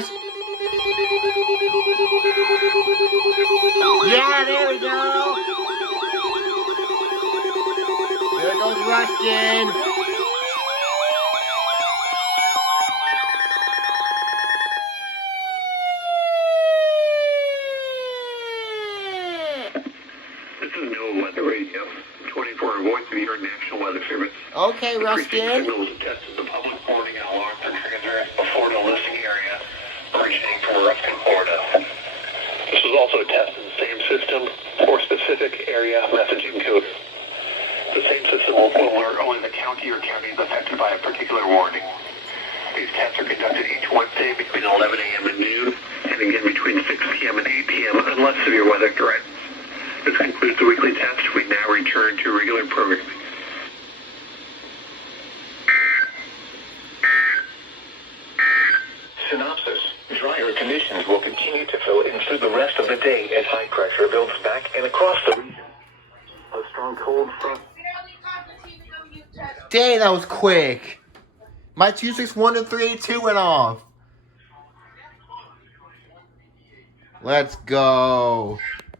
gosh! Yeah, there we go! There goes Rustin! This is NOAA Weather Radio, 24 voice of your National Weather Service. Okay, Rustin. Signals tested the public warning and alarm for transmitters before the listing area, originating from Ruskin, Florida. This was also a test in the same system for specific area messaging code. The same system will alert only the county or counties affected by a particular warning. These tests are conducted each Wednesday between 11 a.m. and noon, and again between 6 p.m. and 8 p.m. unless severe weather threatens. This concludes the weekly test. We now return to regular programming. Synopsis. Drier conditions will continue to fill in through the rest of the day as high pressure builds back and across the region. A strong cold front. Dang, that was quick. My 261 to 382 went off. Let's go.